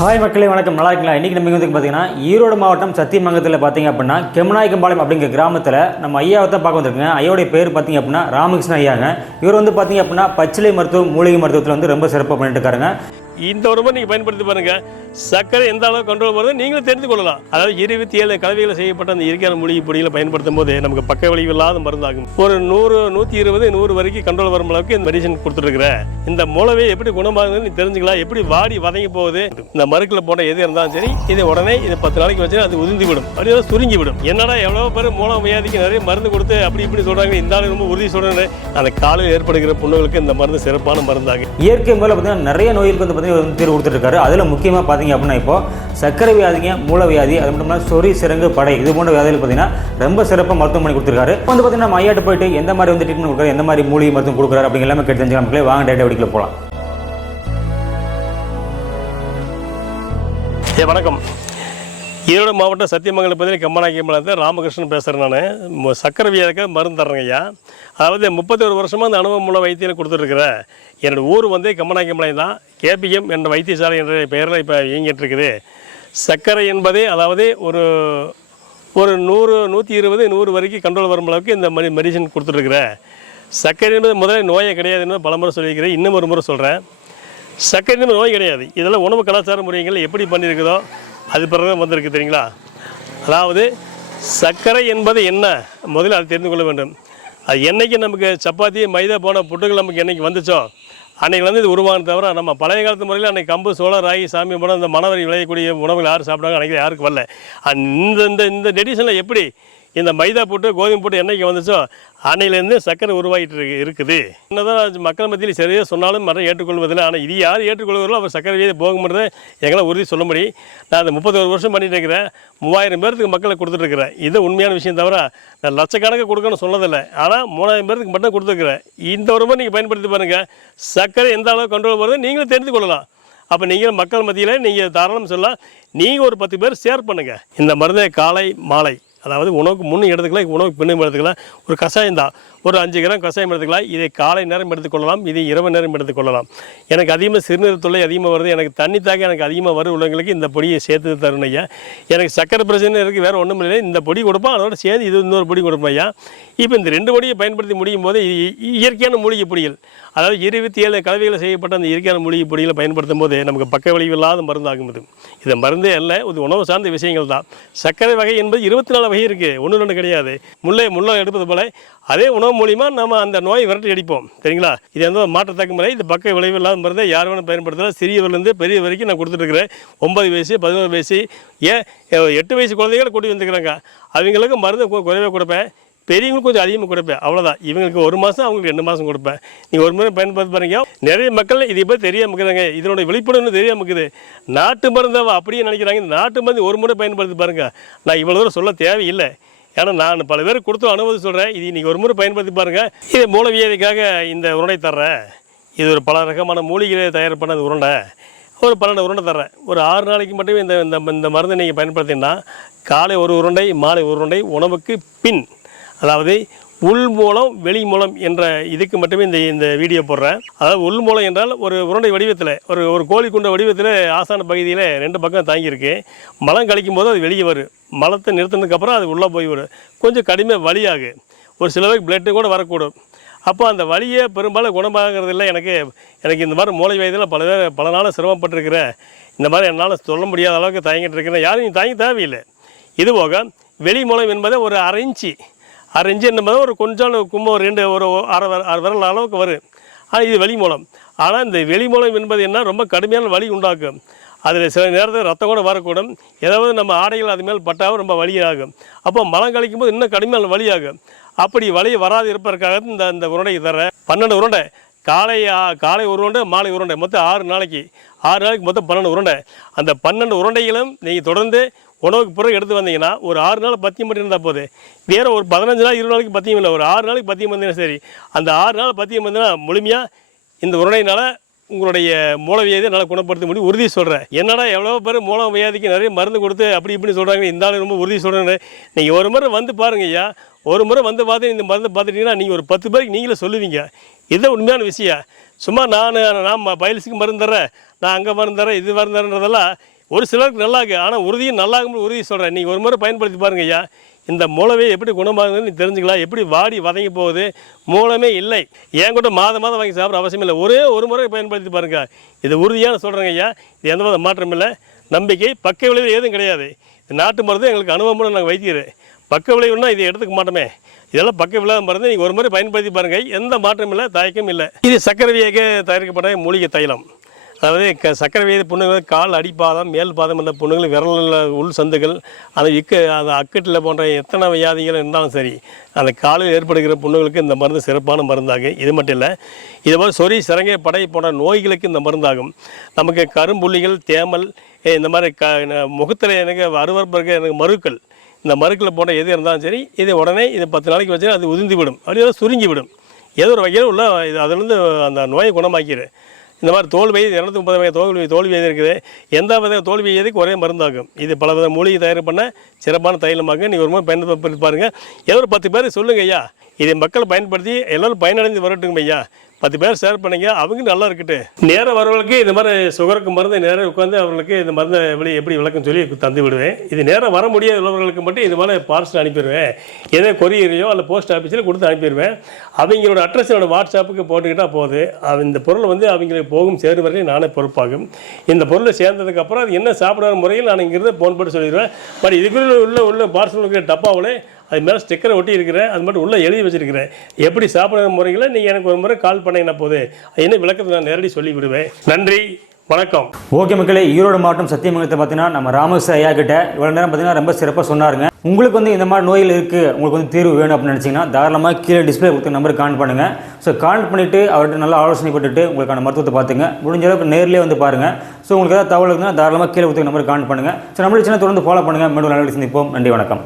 Hi மக்களே வணக்கம். நல்லா இருக்கீங்களா? இன்றைக்கி நம்ம வந்து பார்த்தீங்கன்னா ஈரோடு மாவட்டம் சத்தியமங்கத்தில் பார்த்தீங்க அப்படின்னா கெமநாயக்கம்பாளையம் அப்படிங்கிற கிராமத்தில் நம்ம ஐயாவை தான் பார்க்க வந்திருக்கோங்க. ஐயாவுடைய பேர் பார்த்தீங்க அப்படின்னா ராமகிருஷ்ணன் ஐயாங்க. இவர் வந்து பார்த்தீங்க அப்படின்னா பச்சிலை மருத்துவம் மூலிகை மருத்துவத்தில் வந்து ரொம்ப சிறப்பாக பண்ணிட்டு இருக்காருங்க. இந்த உரமும் நீங்கள் பயன்படுத்தி பாருங்கள் சர்க்கரை எந்த அளவுக்கு கண்ட்ரோல் வருது நீங்களும் தெரிந்து கொள்ளலாம். அதாவது இருபத்தி ஏழு கலவைகள் செய்யப்பட்ட அந்த இயற்கையான மூலிகை பொடிகளை பயன்படுத்தும் போது நமக்கு பக்க விளைவு இல்லாத மருந்தாகும். ஒரு நூறு நூற்றி இருபது நூறு வரைக்கும் கண்ட்ரோல் வரும் அளவுக்கு இந்த மெடிசன் கொடுத்துருக்குறேன் இந்த மூலவே எப்படி குணமாகுதுன்னு நீ தெரிஞ்சுக்கலாம். எப்படி வாடி வதங்கி போகுது. இந்த மருக்கில் போன எது இருந்தாலும் சரி இதை உடனே இதை பத்து நாளைக்கு வச்சு அது உதிர்ந்து விடும் அப்படியே சுருங்கி விடும் என்னடா எவ்வளோ பேர் மூலம் வியாதிக்கு நிறைய மருந்து கொடுத்து அப்படி இப்படி சொல்கிறாங்க இந்த ஆளு ரொம்ப உறுதி சொல்கிறேன் அந்த காலையில் ஏற்படுகிற புண்ணுகளுக்கு இந்த மருந்து சிறப்பான மருந்தாகும். இயற்கை மூலம் பார்த்தீங்கன்னா நிறைய நோய்களுக்கு வந்து பார்த்தீங்கன்னா இவர் வந்து தீர்வு கொடுத்துட்ருக்காரு. அதில் முக்கியமாக பார்த்தீங்க அப்படின்னா இப்போ சர்க்கரை வியாதிங்க மூல வியாதி அது மட்டும் இல்லாமல் சொறி சிறங்கு படை இது போன்ற வியாதிகள் பார்த்தீங்கன்னா ரொம்ப சிறப்பாக மருத்துவமனை கொடுத்துருக்காரு. இப்போ வந்து பார்த்தீங்கன்னா மையாட்டு போயிட்டு எந்த மாதிரி வந்து ட்ரீட்மெண்ட் கொடுக்குறாரு எந்த மாதிரி மூலிகை மருத்துவம் கொடுக்குறாரு அப்படிங்கிற எல்லாமே கேட்டு தெரிஞ்சுக்கலாம் மக்களே. வாங்க டேட்டா வெடிக்கல போகலாம் வணக்கம். ஈரோடு மாவட்டம் சத்தியமங்கலம் பகுதியில் கம்மநாயக்கம்பலத்தை ராமகிருஷ்ணன் பேசுகிறேன் நான். சக்கரை வியாதிக்கு மருந்து தரேங்க ஐயா. அதாவது முப்பத்தொரு வருஷமாக அந்த அனுபவம் மூலம் வைத்தியம் கொடுத்துருக்குறேன் என்னோடய ஊர் வந்து கம்மநாயக்கம்பாளையம் தான். கேபிஎம் என்ற வைத்தியசாலை என்ற பெயரில் இப்போ இயங்கிட்டு இருக்குது சர்க்கரை என்பதே அதாவது ஒரு ஒரு நூறு நூற்றி இருபது நூறு வரைக்கும் கண்ட்ரோல் வரும் அளவுக்கு இந்த மரி மெடிசன் கொடுத்துருக்குறேன் சர்க்கரை என்பது முதல்ல நோயே கிடையாதுன்னு பலமுறை சொல்லியிருக்கிறேன். இன்னும் ஒரு முறை சொல்கிறேன் சர்க்கரை என்பது நோய் கிடையாது. இதெல்லாம் உணவு கலாச்சார முறைகள் எப்படி பண்ணியிருக்குதோ அது பிறகு வந்திருக்கு தெரியுங்களா? அதாவது சர்க்கரை என்பது என்ன? முதல்ல அதை தெரிந்து கொள்ள வேண்டும். அது என்றைக்கு நமக்கு சப்பாத்தி மைதா போன புட்டுகள் நமக்கு என்னைக்கு வந்துச்சோ அன்றைக்கி வந்து இது உருவான தவிர நம்ம பழைய காலத்து முறையில் அன்றைக்கி கம்பு சோளம் ராகி சாமி போன இந்த மணவரி விளையக்கூடிய உணவுகள் யார் சாப்பிட்டாங்க அன்றைக்கி யாருக்கு வரல. அண்ட் இந்த இந்த இந்த டெடிஷனில் எப்படி இந்த மைதா போட்டு கோதுமை போட்டு என்னைக்கு வந்துச்சோ அன்னையிலேருந்து சர்க்கரை உருவாகிட்டு இருக்கு இருக்குது. என்னதான் மக்கள் மத்தியில் சரியாக சொன்னாலும் மரம் ஏற்றுக்கொள்வதில்லை. ஆனால் இது யார் ஏற்றுக்கொள்வதில்லை அவர் சர்க்கரை வியாதி போகும்ன்றதை எங்களால் உறுதி சொல்ல முடியும் நான் அந்த முப்பத்தொரு வருஷம் பண்ணிட்டு இருக்கிறேன். மூவாயிரம் பேருக்கு மக்களை கொடுத்துட்ருக்குறேன் இது உண்மையான விஷயம் தவிர நான் லட்சக்கணக்கு கொடுக்கணும்னு சொன்னதில்லை. ஆனால் மூணாயிரம் பேருக்கு மட்டும் கொடுத்துருக்குறேன். இந்த உரமும் நீங்கள் பயன்படுத்தி பாருங்கள் சர்க்கரை எந்த அளவுக்கு கண்ட்ரோல் வருது நீங்களும் தெரிந்து கொள்ளலாம். அப்போ நீங்கள் மக்கள் மத்தியில் நீங்கள் தாராளம் சொல்லலாம். நீங்கள் ஒரு பத்து பேர் ஷேர் பண்ணுங்கள் இந்த மருந்தை காலை மாலை அதாவது உணவுக்கு முன்னும் எடுத்துக்கலாம் உணவுக்கு பின்னும் எடுத்துக்கலாம். ஒரு கஷாயம் தான். ஒரு அஞ்சு கிராம் கஷாயம் எடுத்துக்கலாம். இதை காலை நேரம் எடுத்துக்கொள்ளலாம். இதை இரவு நேரம் எடுத்துக்கொள்ளலாம். எனக்கு அதிகமாக சிறுநீர் தொல்லை அதிகமாக வருது. எனக்கு தண்ணி தாக்க எனக்கு அதிகமாக வரும் உள்ளவங்களுக்கு இந்த பொடியை சேர்த்து தரணும் ஐயா. எனக்கு சக்கரை பிரச்சனை இருக்குது வேறு ஒன்றும் இல்லை. இந்த பொடி கொடுப்போம். அதோட சேர்ந்து இது இன்னொரு பொடி கொடுப்போம் ஐயா. இப்போ இந்த ரெண்டு பொடியை பயன்படுத்தி முடியும் போது இயற்கையான மூலிகை பொடிகள். அதாவது இருபத்தி ஏழு கலவைகளை செய்யப்பட்ட அந்த இயற்கையான மூலிகை பொடிகளை பயன்படுத்தும் போது நமக்கு பக்க விளைவு இல்லாத மருந்தாகும் இது. இது மருந்தே அல்ல இது உணவு சார்ந்த விஷயங்கள் தான். சர்க்கரை வகை என்பது இருபத்தி நாலு வகை இருக்குது ஒன்று ரெண்டு கிடையாது. முல்லை முல்லை எடுப்பது போல அதே உணவு மூலிமா நம்ம அந்த நோயை விரட்டி அடிப்போம். சரிங்களா? இது எந்த மாற்றத்தக்க முறை? இது பக்க விளைவு இல்லாத மருந்தை யார் வேணும் பயன்படுத்தலாம். சிறியவர்லேருந்து பெரிய வரைக்கும் நான் கொடுத்துட்ருக்கிறேன் ஒன்பது வயசு பதினோரு வயசு ஏன் எட்டு வயசு குழந்தைகளை கூட்டி வந்துக்கிறாங்க அவங்களுக்கு மருந்து குறைவாக கொடுப்பேன். பெரியவங்களுக்கு கொஞ்சம் அதிகமாக கொடுப்பேன். அவ்வளோதான் இவங்களுக்கு ஒரு மாதம் அவங்களுக்கு ரெண்டு மாதம் கொடுப்பேன். நீங்கள் ஒரு முறை பயன்படுத்த பாருங்க. நிறைய மக்கள் இதை பற்றி தெரியாம இருக்கிறாங்க இதனுடைய விழிப்புணர்வு தெரியாம இருக்குது நாட்டு மருந்தை அப்படியே நினைக்கிறாங்க. நாட்டு மருந்து ஒரு முறை பயன்படுத்தி பாருங்க. நான் இவ்வளோ தூரம் சொல்ல தேவையில்லை. ஏன்னா நான் பல பேருக்கு கொடுத்து அனுபவம் சொல்கிறேன் இது நீங்கள் ஒரு முறை பயன்படுத்தி பாருங்கள் இது மூலவியாதிக்காக இந்த உருண்டை தர்றேன். இது ஒரு பல ரகமான மூலிகைகளை தயார் பண்ண அந்த உருண்டை. ஒரு பன்னெண்டு உருண்டை தர்றேன். ஒரு ஆறு நாளைக்கு மட்டுமே இந்த இந்த இந்த மருந்தை நீங்கள் பயன்படுத்தினா காலை ஒரு உருண்டை மாலை ஒரு உருண்டை உணவுக்கு பின் அதாவது உள் மூலம் வெளி மூலம் என்ற இதுக்கு மட்டுமே இந்த இந்த வீடியோ போடுறேன். அதாவது உள் மூலம் என்றால் ஒரு உருண்டை வடிவத்தில் ஒரு ஒரு கோழி குண்ட வடிவத்தில் ஆசான பகுதியில் ரெண்டு பக்கம் தாங்கியிருக்கு. மலம் கழிக்கும் போது அது வெளியே வரும் மலத்தை நிறுத்தினதுக்கப்புறம் அது உள்ளே போய் வரும். கொஞ்சம் கடுமையாக வலியாகு. ஒரு சில பேருக்கு பிளட்டு கூட வரக்கூடும். அப்போ அந்த வழியே பெரும்பாலும் குணமாகிறது இல்லை. எனக்கு எனக்கு இந்த மாதிரி மூளை வயதில் பல பேர் பல நாளாக சிரமப்பட்டிருக்கிறேன் இந்த மாதிரி என்னால் சொல்ல முடியாத அளவுக்கு தயங்கிட்டு இருக்கிறேன். யாரும் நீ தேவையில்லை. இது போக வெளி மூலம் என்பதை ஒரு அரை இன்ச்சு அரை இன்ச்சு என்பது ஒரு கொஞ்சம் கும்ப ஒரு ரெண்டு ஒரு அரை வர- அரை விரல் அளவுக்கு வரும். ஆனால் இது வெளி மூலம். ஆனால் இந்த வெளி மூலம் என்பது என்ன ரொம்ப கடுமையான வலி உண்டாக்கும். அதில் சில நேரத்தில் ரத்தம் கூட வரக்கூடும். ஏதாவது நம்ம ஆடைகள் அது மேல் பட்டாவும் ரொம்ப வலியாகும். அப்போ மலம் கழிக்கும் போது இன்னும் கடுமையான வலியாகும். அப்படி வலி வராது இருப்பதற்காக இந்த இந்த உருண்டை தர பன்னெண்டு உருண்டை. காலை காலை ஒரு உருண்டை மாலை உருண்டை. மொத்தம் ஆறு நாளைக்கு ஆறு நாளைக்கு மொத்தம் பன்னெண்டு உருண்டை. அந்த பன்னெண்டு உருண்டைகளும் நீங்கள் தொடர்ந்து உணவுக்கு பிறகு எடுத்து வந்தீங்கன்னா ஒரு ஆறு நாள் பத்தியம் மட்டும் இருந்தால் போது வேறு ஒரு பதினஞ்சு நாள் இருபது நாளைக்கு பத்தியம் இல்லை. ஒரு ஆறு நாளைக்கு பத்தியம் வந்தீங்கன்னா சரி அந்த ஆறு நாள் பத்தியம் வந்தீங்கன்னா முழுமையாக இந்த உருண்டையினால் உங்களுடைய மூல வியாதியை நல்லா குணப்படுத்த முடியும். உறுதி சொல்கிறேன் என்னடா எவ்வளோ பேர் மூல வியாதிக்கு நிறைய மருந்து கொடுத்து அப்படி இப்படி சொல்கிறாங்க இந்த ஆள் ரொம்ப உறுதி சொல்கிறேன்னு நீங்கள் ஒரு முறை வந்து பாருங்க ஐயா. ஒரு முறை வந்து பார்த்து இந்த மருந்து பார்த்துட்டிங்கன்னா நீங்கள் ஒரு பத்து பேருக்கு நீங்களே சொல்லுவீங்க. இதுதான் உண்மையான விஷயம். சும்மா நான் நான் பயில்ஸுக்கு மருந்து தர்றேன். நான் அங்கே மருந்து தரேன் இது மருந்து தரேன்றதெல்லாம் ஒரு சிலருக்கு நல்லா ஆனால் உறுதியும் நல்லா இருக்கும்னு உறுதி சொல்கிறேன் நீங்கள் ஒரு முறை பயன்படுத்தி பாருங்க ஐயா. இந்த மூலமே எப்படி குணமாகுதுன்னு நீ தெரிஞ்சுக்கலாம். எப்படி வாடி வதங்கி போகுது? மூலமே இல்லை. ஏன் கூட மாதம் மாதம் வாங்கி சாப்பிட்ற அவசியம் இல்லை. ஒரே ஒரு முறை பயன்படுத்தி பாருங்க. இது உறுதியான சொல்கிறேங்க ஐயா. இது எந்த வித மாற்றம் இல்லை. நம்பிக்கை பக்க விளைவு எதுவும் கிடையாது. இது நாட்டு மருந்து எங்களுக்கு அனுபவம் நாங்கள் வைத்தியர். பக்க விளைவுன்னா இதை எடுத்துக்க மாட்டோமே. இதெல்லாம் பக்க விளைவு மருந்து நீங்கள் ஒரு முறை பயன்படுத்தி பாருங்கள் எந்த மாற்றமும் இல்லை தயக்கம் இல்லை. இது சக்கரவியாக வியக்க தயாரிக்கப்பட்ட மூலிகை தைலம். அதாவது க சக்கரை வியாதி புண்ணுகள் கால் அடிப்பாதம் மேல் பாதம் என்ற புண்ணுகள் விரலில் உள் சந்துகள் அந்த இக்கு அந்த அக்கட்டில் போன்ற எத்தனை வியாதிகள் இருந்தாலும் சரி அந்த காலில் ஏற்படுகிற புண்ணுகளுக்கு இந்த மருந்து சிறப்பான மருந்தாகும். இது மட்டும் இல்லை இது போல் சொறி சிறங்கை படை போன்ற நோய்களுக்கு இந்த மருந்தாகும். நமக்கு கரும்புள்ளிகள் தேமல் இந்த மாதிரி க முகத்தில் எனக்கு அருவறுப்பு இருக்க எனக்கு மருக்கள் இந்த மறுக்கில் போன்ற எது இருந்தாலும் சரி இதை உடனே இது பத்து நாளைக்கு வச்சு அது உதிர்ந்து விடும் அப்படியே சுருங்கி விடும் ஏதோ ஒரு வகையில் உள்ள இது அதிலிருந்து அந்த நோயை குணமாக்கிடு இந்த மாதிரி தோல் வயது இரநூத்தி முப்பது வகை தோல்வி தோல்வி வயது இருக்குது. எந்த வித தோல்வி வயதுக்கு ஒரே மருந்தாகும். இது பல வித மூலிகை தயார் பண்ண சிறப்பான தைலமாகும். நீங்கள் ஒரு முறை பயன்படுத்தி பாருங்கள் ஏதோ ஒரு பத்து பேர் சொல்லுங்க ஐயா இதை மக்கள் பயன்படுத்தி எல்லோரும் பயனடைந்து வரட்டுங்க ஐயா. பத்து பேர் ஷேர் பண்ணீங்க அவங்க நல்லா இருக்கட்டு நேரம் வரவங்களுக்கு இந்த மாதிரி சுகருக்கு மருந்து நேரம் உட்காந்து அவங்களுக்கு இந்த மருந்தை எப்படி எப்படி விளக்கம் சொல்லி தந்து விடுவேன். இது நேரம் வர முடியாத உள்ளவர்களுக்கு மட்டும் இது மாதிரி பார்சல் அனுப்பிடுவேன். ஏதோ கொரியரையோ அல்ல போஸ்ட் ஆஃபீஸில் கொடுத்து அனுப்பிடுவேன். அவங்களோட அட்ரஸ் என்னோடய வாட்ஸ்அப்புக்கு போட்டுக்கிட்டால் போகுது இந்த பொருள் வந்து அவங்களுக்கு போகும் சேரும் வரையும் நானே பொறுப்பாகும். இந்த பொருளை சேர்ந்ததுக்கப்புறம் அது என்ன சாப்பிடாத முறையில் நான் இங்கிருந்து ஃபோன் போட்டு சொல்லிடுவேன். பட் இதுக்குள்ள உள்ள உள்ள பார்சல் இருக்கிற டப்பாவில் அது மேலே ஸ்டிக்கரை ஒட்டி இருக்கிறேன் அது மட்டும் உள்ளே எழுதி வச்சிருக்கிறேன். எப்படி சாப்பிட்ற முறைகளை நீங்கள் எனக்கு ஒரு முறை கால் பண்ணீங்கன்னா போது என்ன விளக்கத்தை நான் நேரடி சொல்லிவிடுவேன். நன்றி வணக்கம். ஓகே மக்களே ஈரோடு மாவட்டம் சத்தியமங்கலத்தை பார்த்தீங்கன்னா நம்ம ராமகிருஷ்ண ஐயா கிட்ட இவ்வளோ நேரம் பார்த்தீங்கன்னா ரொம்ப சிறப்பாக சொன்னாருங்க. உங்களுக்கு வந்து இந்த மாதிரி நோயில் இருக்குது உங்களுக்கு வந்து தீர்வு வேணும் அப்படின்னு நினச்சிங்கன்னா தாராளமாக கீழே டிஸ்பிளே கொடுத்த நம்பருக்கு கால் பண்ணுங்கள் ஸோ கால் பண்ணிவிட்டு அவர்கிட்ட நல்லா ஆலோசனை போட்டுட்டு உங்களுக்கான மருத்துவத்தை பார்த்துங்க. முடிஞ்ச அளவுக்கு நேரிலே வந்து பாருங்கள் ஸோ உங்களுக்கு ஏதாவது தகவல் இருந்தால் தாராளமாக கீழே கொடுத்த நம்பருக்கு கால் பண்ணுங்கள் ஸோ நம்மளுடைய சேனல் தொடர்ந்து ஃபாலோ பண்ணுங்கள் மீண்டும் நல்ல சந்திப்போம். நன்றி வணக்கம்.